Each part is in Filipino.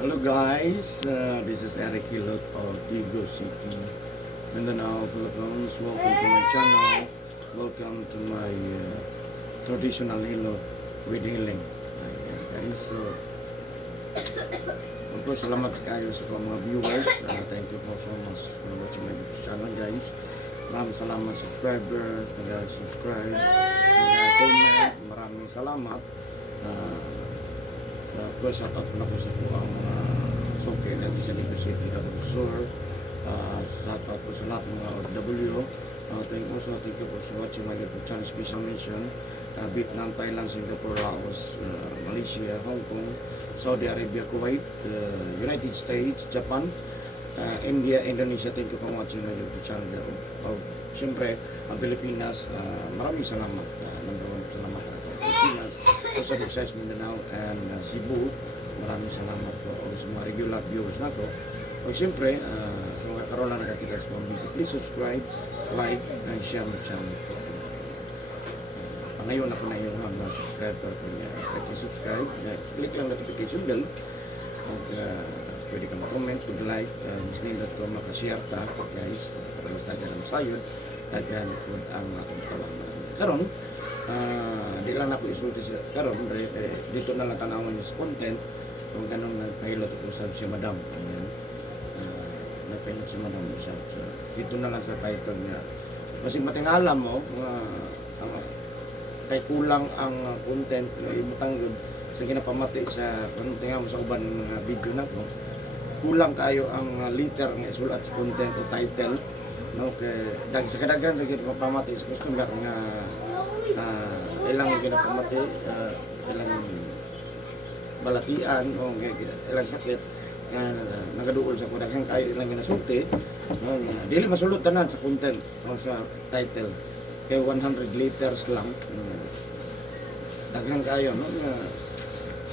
Hello guys, this is Eric Hilot of Digo City, Mindanao, Philippines. Welcome to my channel. Welcome to my traditional Hilot with healing. Ayan guys, so of course, salamat kayo sa mga viewers. Thank you so much for watching my YouTube channel guys. Maraming salamat subscribers, nag-subscribe, nag-comment. Maraming salamat. Of course, shout out na po sa po ang Soke na sa Digo City Sur. Shout out po sa lahat ng mga OFW. Thank you po for watching my YouTube channel. Special mention Vietnam, Thailand, Singapore, Laos, Malaysia, Hong Kong, Saudi Arabia, Kuwait, United States, Japan, India, Indonesia. Thank you for watching my YouTube channel. Siyempre, ang Pilipinas, maraming salamat. Number one, salamat sa Pilipinas. Sa Visayas, Mindanao, and Cebu. Maraming salamat po sa mga regular viewers na to. O siyempre, sa mga karoon na nakakita sa mga video, please subscribe, like, and share my channel po. Ngayon ako na yung mga subscriber ko niya. Pag-subscribe, click lang notification bell. At pwede ka mag-comment, mag-like, misnindot ko makashare ta, guys. Para mas taga ng sayod, taga po ang akong tawag. Karon, di lang ako isulti siya karon dito na lang tanawan yung content kung ganun nagpahilot ko sa si Madam. Ayan, nagpahilot si Madam sa dito na lang sa title niya kasi matingala mo kay kulang ang content ibutang sa ginapamati sa kung tingnan mo sa uban ng video na to, kulang kayo ang liter nga isulat sa content o title, no? Kay sa kadagan sa ginapamati sa customer nga ilang ginapamati, ilang balatian o ilang sakit nagaduol sa kudaghang kayo ilang ginasulti, dili masulot tanan sa content o sa title kay 100 liters lang, daghang kayo, no?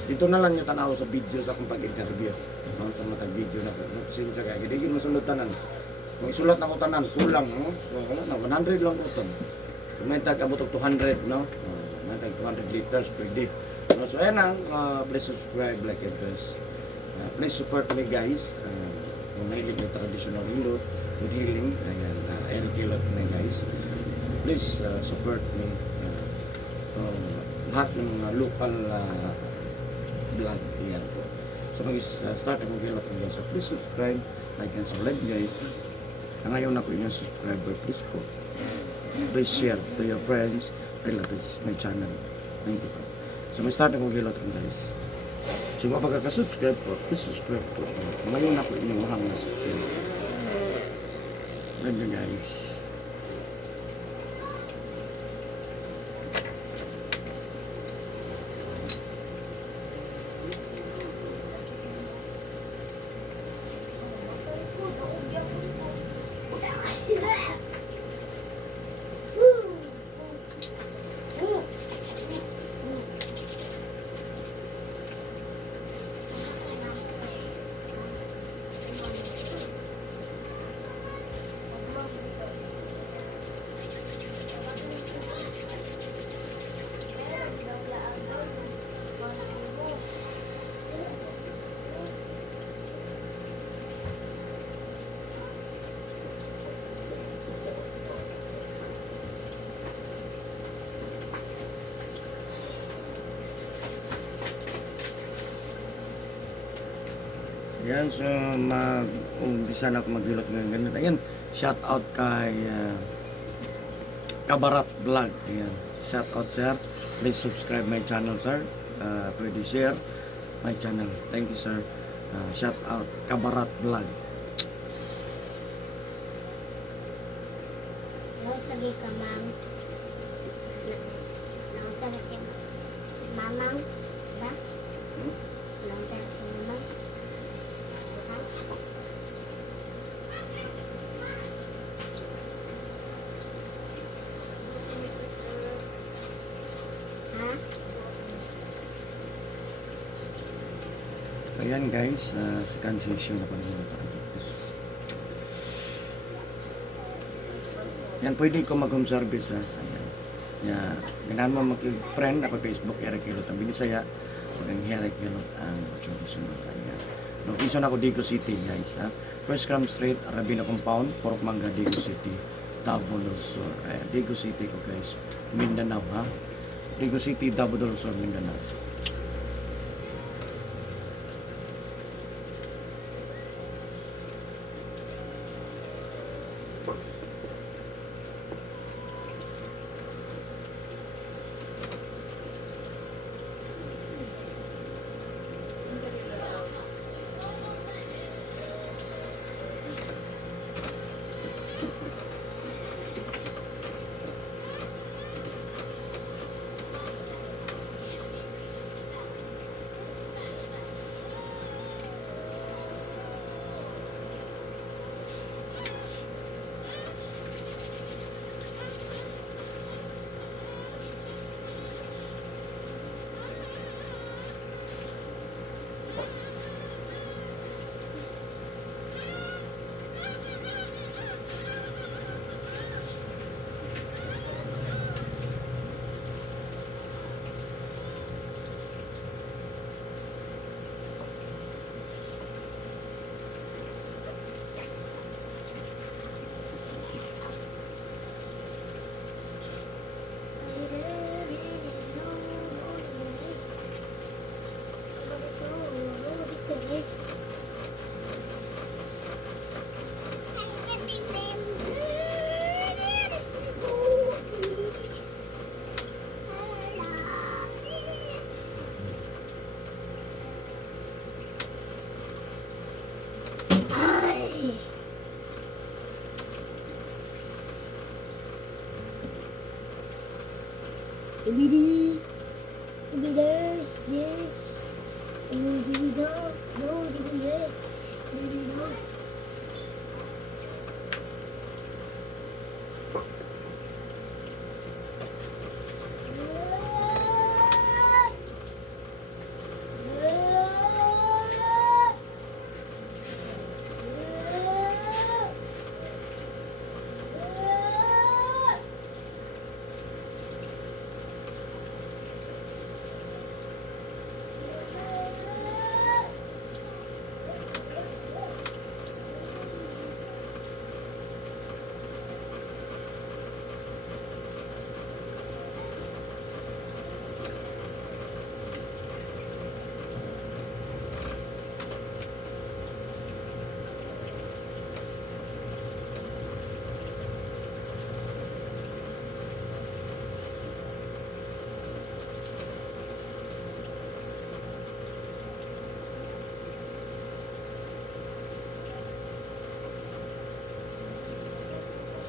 Dito na lang yung tanaw sa video sa akong pag-interview, no? Sa matag video na sinsa kay dili masulot tanan, kung isulat na ko tanan kulang, no? So wala na 100 lang ko may tag-abot og 200, no? May tag 200 liters per day. So ayan ang please subscribe, like and press. Please support me guys. Kung mahilig yung traditional Hilot with healing, ayan, Eric Hilot na guys. Please support me. Lahat ng mga local vlog, ayan po. So mag-start akong Hilot guys. So please subscribe, like and subscribe guys. Ngayon ako yung subscriber, please po. Please share to your friends, relatives, my channel. Thank you po. So may start akong Hilot guys. So kung pagkakasubscribe po, please subscribe po. Ngayon ako inyong mahal na subscribe. Thank you guys. Yan, so mag-umpisa na ako maghilot ng ganito. Ayan, shout out kay Kabarat Vlog. Ayan, shout out sir. Please subscribe my channel sir. Pwede share my channel. Thank you sir. Shout out Kabarat Vlog. Lagi ka mang nauta na si mamang ba? Nauta na si mamang. Ha? Ayan guys, second session na pala. Yan, pwede ko mag-home service. Ayan. Ya, ganahan mo mag-friend ako Facebook, Eric Hilot ang Binisaya. Huwag ang Eric Hilot ang sunod. Ayan. location ako Digo City guys ha. First Cram Street, Arabina Compound, Purok Mangga, Digo City, Davao del Sur. Digo City ko guys, Mindanao ha. Digo City, Davao del Sur, Mindanao. Ibidis, ibidas, yes. Ibidida, no, ibidida, ibidida.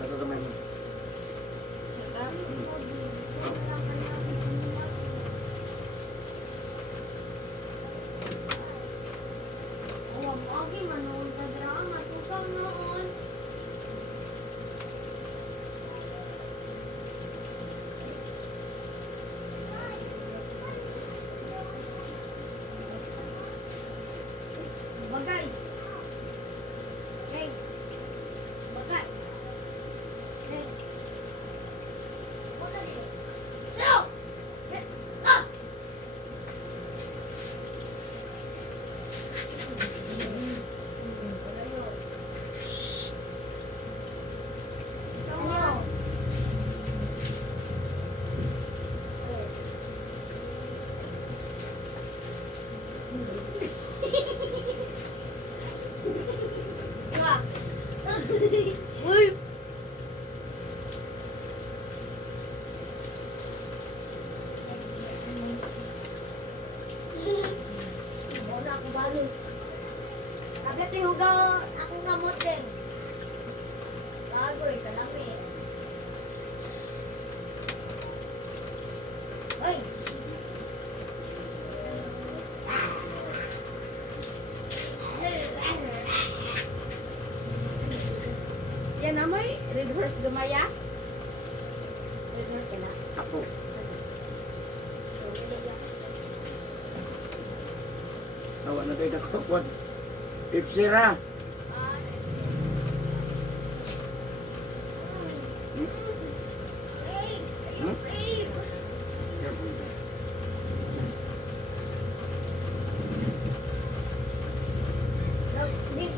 Saan ka may Bagay. Hey. Bagay. Hey. Bagay. Sino? Ah! Ano? Uy! Wala ako balo. Tablet yung hugaw akong gamot din. Bagoy, kalami. Uy! Yan na may red horse gamaya. Red horse ka na. ako? Tawa na tayo nakukuan. Ipsira.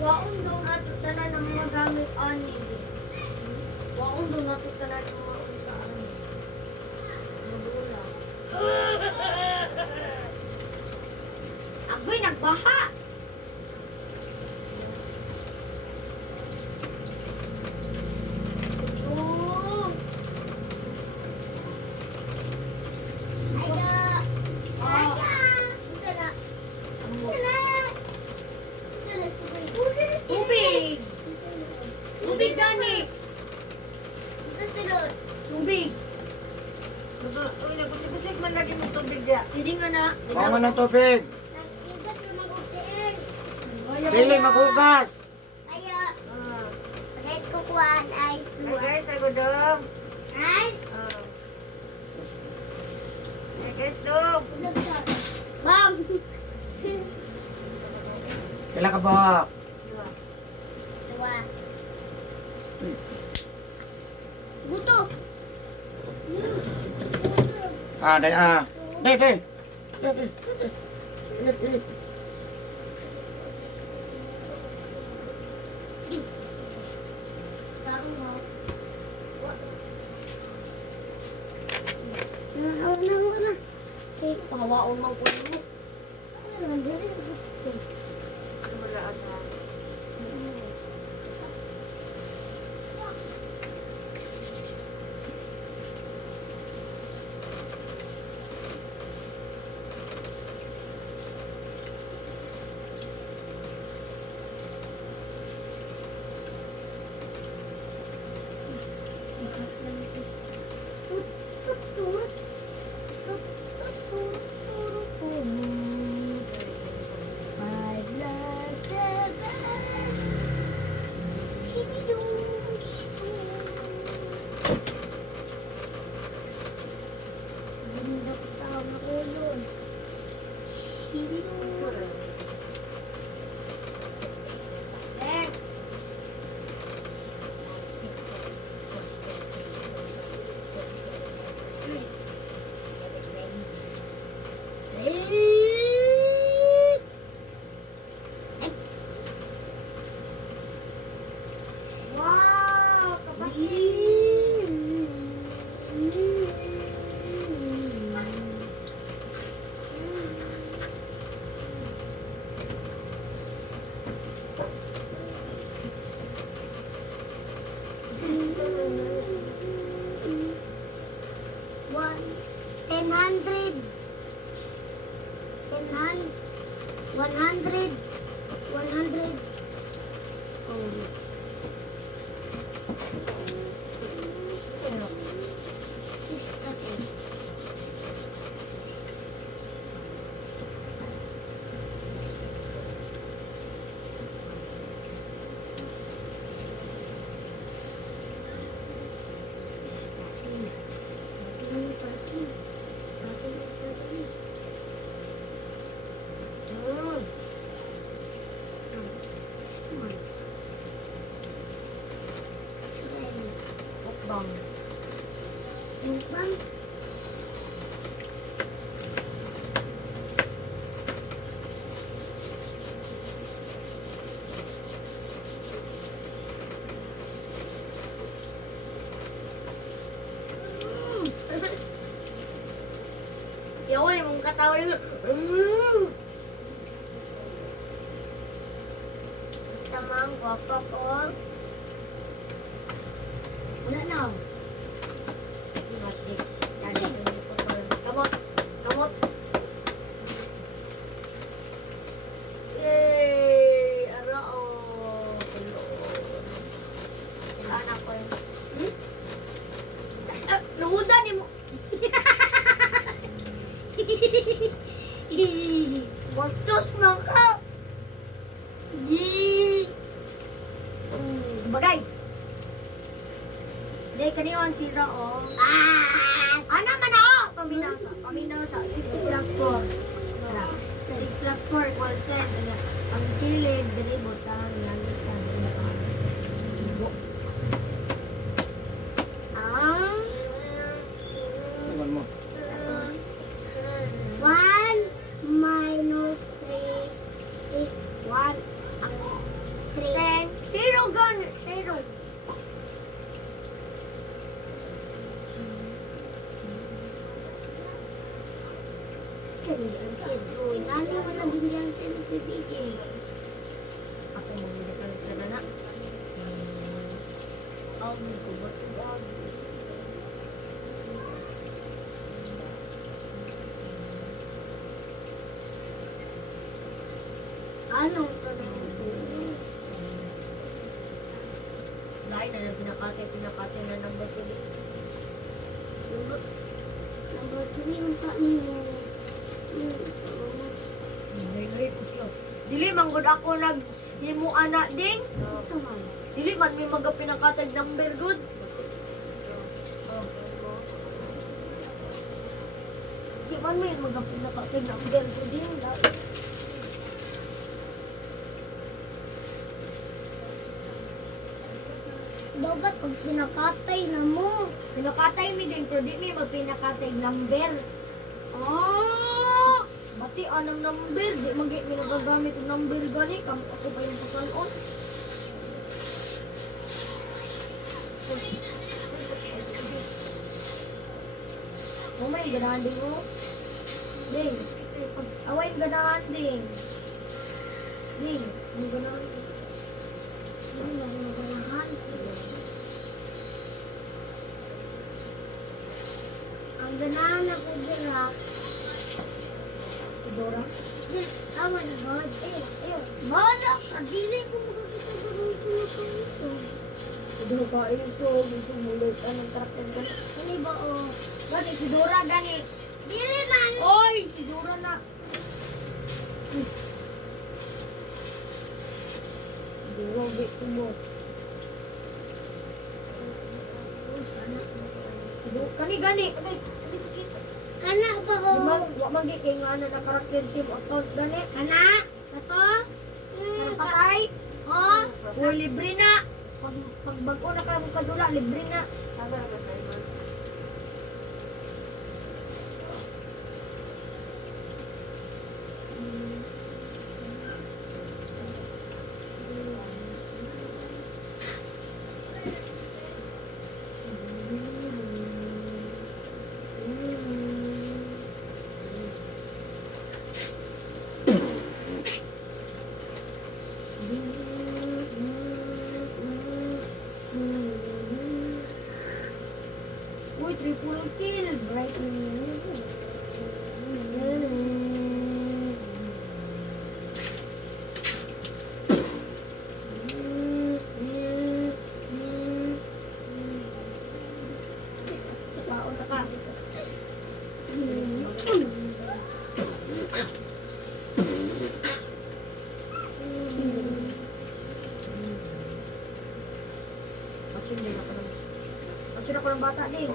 Waon daw nato tanan ang mga gamit ani. Waon daw nato tanan ang mga unsa ani. Mabula. Agoy nagbaha. Oh. Aya. Aya. Unsa na? Unsa na? Unsa na sigay? Tubig. Tubig gani. Unsa sunod? Tubig. Uy, nagusik-usik man lagi mo tubig ya. Hindi nga na. Kuha mo ng tubig. Naghugas na mag-utiin. Dili maghugas. Aya. Ah. Palit ko kuhaan ay Ay, suwa. guys, algodong. Guys. Ah. Ay, guys, dog. Ma'am. Kailan ka ba? Dua. Dua. Buto. Ah, day ah. Day, day. Day, day. Init, init. Wala. Pahawaon mo po mo. Wala ata. Wow, kapatid. One, 100, 100, 100. Six plus eight. Mukbang. Mukbang. Yawan yung mga katawa yun. Tamang guwapa ko. Wala na. Kamot. Kamot. Yay! Ara o. Anak ko. Luhudan ni mo. Bastos man ka. Bagay. Day kaniwan sira o. Ano man ako? Paminasa. Paminasa. 6 plus 4. 6 plus 4 equals 10. Ang kilid, dali butang, langit ka. Iwan mo. 1 minus 3. 1. Ang 3 Zero. Tandaan siya, bro. Nani mo lang binigyan siya ng PPJ. Ako mamili ka sa na. Oh, may kubot. Ano ito na yung Lain na lang pinakate na number 3. number 3 yung sa niyo. Ngay ko siya. Dili manggod ako nag himo ana ding. Ito man. Dili man may mga pinakatag number good. Di man may mga pinakatag number good din. Dapat pag pinakatay na mo. Pinakatay mi din pero di mi magpinakatay number. Oh! Bati anang number, di magi mi nagagamit ng number gani kam ako pa yung pasalon. Umay ganahan din mo. Ding, away ganahan ding. Ding, ang ganahan. Ano na yung ganahan? Ang ganahan ako dira. Dora. Tama na God. Bahala ka. Dili ko makakita sa mga pinakawito. Dora ka iso, gusto mo ulit anong karakter gani. Ano ba o? Gani si Dora gani. Dili man. Oy, si Dora na. Dora gitu mo. Si Dora kani gani. Kana ba o? Wa magi kay nga ana na karakter team account gani. Kana? Kato? Ang patay. O? O libre na. Pag bago na kayo kadula, libre na. Uy, triple kill. Bright Baon na ka. Action ako ng bata din.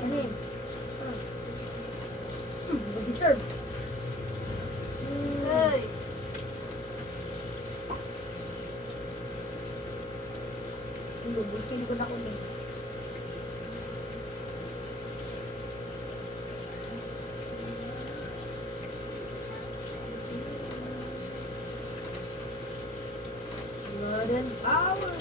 Ano yun? Mag-deserve. Hey. Hindi, bulkin ko na ko din. Blood and power.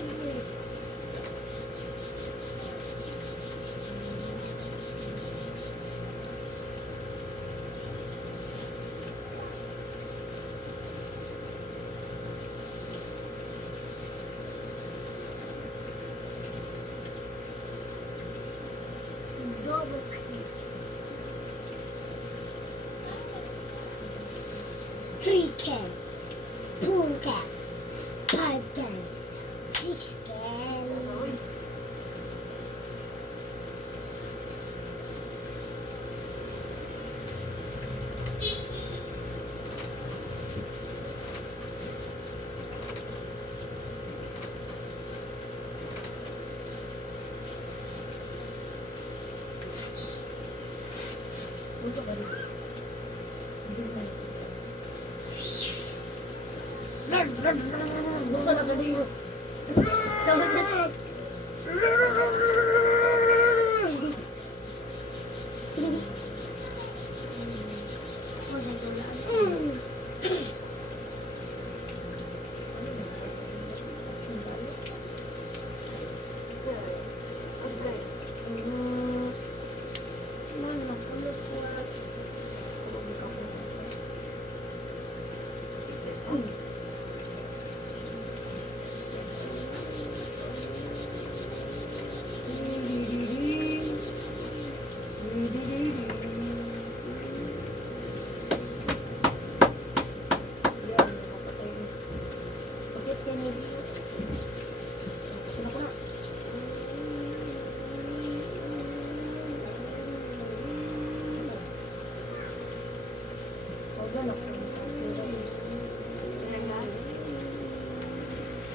Double kill. 3 can. 2 can. 5 can. 6 can. Untuk baru. Bukan ada di. Sakit ka na rin. Sino ko na? Huwag na,